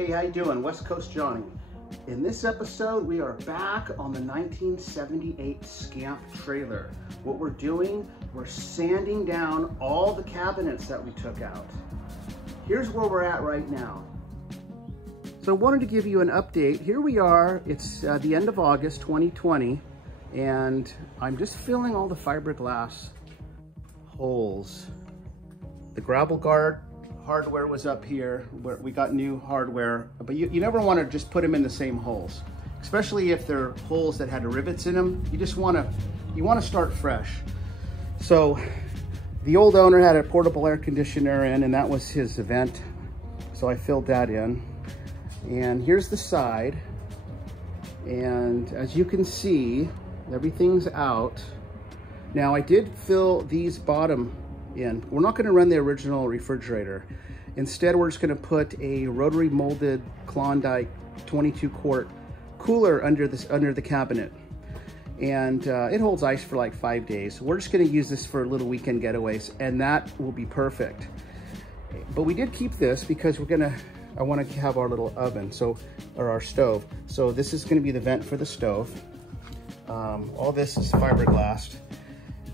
Hey, how you doing? West Coast Johnny. In this episode, we are back on the 1978 Scamp trailer. What we're doing, we're sanding down all the cabinets that we took out. Here's where we're at right now. So I wanted to give you an update. Here we are, it's the end of August 2020, and I'm just filling all the fiberglass holes. The gravel guard hardware was up here, where we got new hardware, but you never want to just put them in the same holes, especially if they're holes that had rivets in them. You just want to start fresh. So the old owner had a portable air conditioner in, and that was his vent, so I filled that in. And here's the side, and as you can see, everything's out. Now I did fill these bottom in. We're not going to run the original refrigerator. Instead, we're just going to put a rotary molded Klondike 22-quart cooler under the cabinet, and it holds ice for like 5 days. We're just going to use this for little weekend getaways, and that will be perfect. But we did keep this because I want to have our little oven, or our stove. So this is going to be the vent for the stove. All this is fiberglass.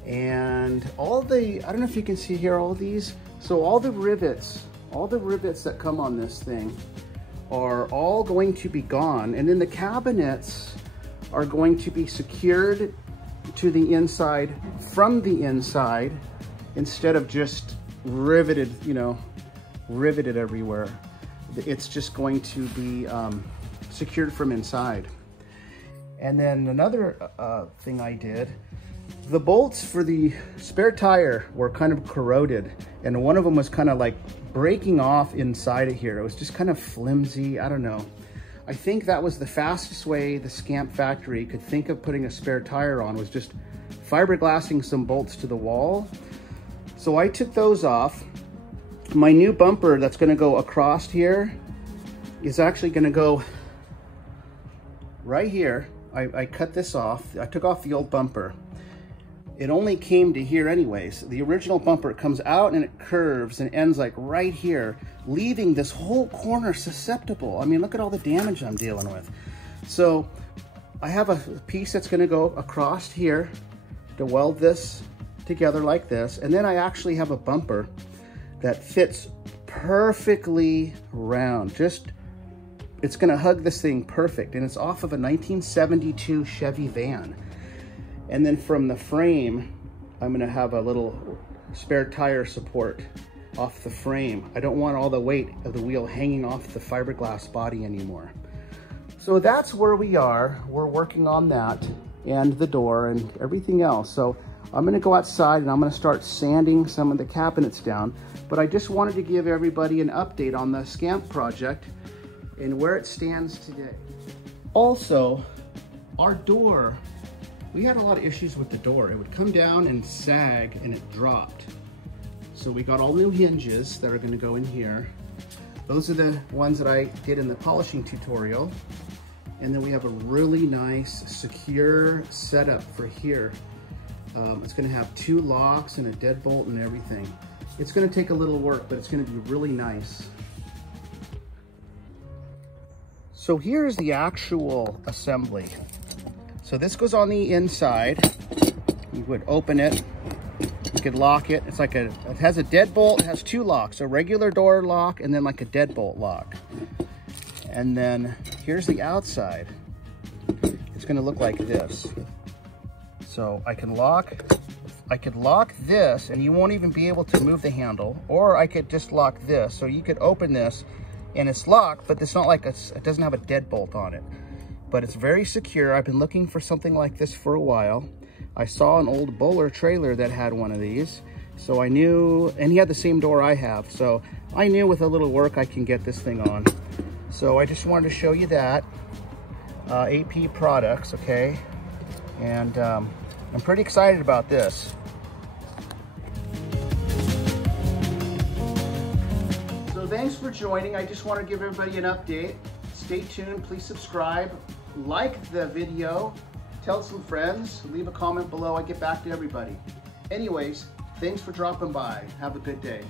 And all the, I don't know if you can see here, all these, so all the rivets that come on this thing are all going to be gone. And then the cabinets are going to be secured to the inside from the inside instead of just riveted, riveted everywhere. It's just going to be secured from inside. And then another thing I did, the bolts for the spare tire were kind of corroded, and one of them was kind of like breaking off inside of here. It was just kind of flimsy. I don't know. I think that was the fastest way the Scamp factory could think of putting a spare tire on, was just fiberglassing some bolts to the wall. So I took those off. My new bumper that's going to go across here is actually going to go right here. I cut this off. I took off the old bumper. It only came to here anyways. The original bumper comes out and it curves and ends like right here, leaving this whole corner susceptible. I mean, look at all the damage I'm dealing with. So I have a piece that's going to go across here to weld this together like this. And then I actually have a bumper that fits perfectly round. It's going to hug this thing perfect. And it's off of a 1972 Chevy van. And then from the frame, I'm going to have a little spare tire support off the frame. I don't want all the weight of the wheel hanging off the fiberglass body anymore. So that's where we are. We're working on that and the door and everything else. So I'm going to go outside and I'm going to start sanding some of the cabinets down. But I just wanted to give everybody an update on the Scamp project and where it stands today. Also, our door, we had a lot of issues with the door. It would come down and sag and it dropped. So we got all new hinges that are going to go in here. Those are the ones that I did in the polishing tutorial. And then we have a really nice secure setup for here. It's going to have 2 locks and a deadbolt and everything. It's going to take a little work, but it's going to be really nice. So here's the actual assembly. So this goes on the inside. You would open it, you could lock it. It's like it has a deadbolt, it has 2 locks, a regular door lock and then like a deadbolt lock. And then here's the outside. It's gonna look like this. So I could lock this and you won't even be able to move the handle, or I could just lock this. So you could open this and it's locked, but it's not like it doesn't have a deadbolt on it. But it's very secure. I've been looking for something like this for a while. I saw an old Bowler trailer that had one of these. So I knew, and he had the same door I have. So I knew with a little work, I can get this thing on. So I just wanted to show you that. AP products, okay? And I'm pretty excited about this. So thanks for joining. I just want to give everybody an update. Stay tuned, please subscribe, like the video, tell some friends, leave a comment below. I get back to everybody. Anyways, thanks for dropping by. Have a good day.